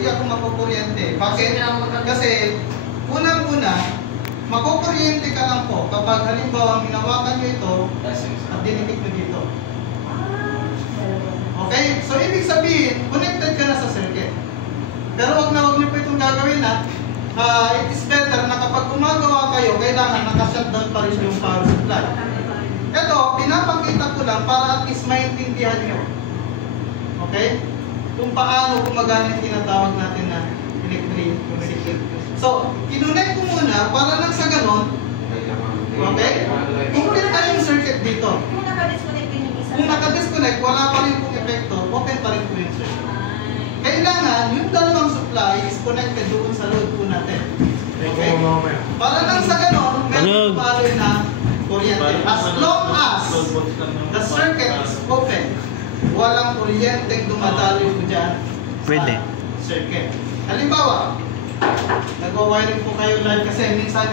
hindi ako makukuryente. Bakit? Kasi, unang-una, makukuryente ka lang po kapag halimbawa hinawakan nyo ito at dinikit nyo dito. Okay? So, ibig sabihin, connected ka na sa circuit. Pero wag nyo po itong gagawin ha. It is better na kapag gumagawa kayo, kailangan naka-shutdown pa rin yung power supply. Ito, pinapakita ko lang para at least maintindihan nyo. Okay? Kung paano gumagana yung tinatawag natin na electric. So, kinunect ko muna para lang sa ganon. Okay? Complete na yung circuit dito. Kung naka-disconnect din yung isa. Kung naka-disconnect, wala pa rin pong epekto, open pa rin po yung circuit. Kailangan, yung dalawang supply is connected doon sa load po natin. Okay? Para lang sa ganon, meron paloy na kuryente. As long as the circuit is open, walang kuryenteng dumadaloy po dyan sa circuit. Halimbawa, nag-wiring po kayo live kasi minsan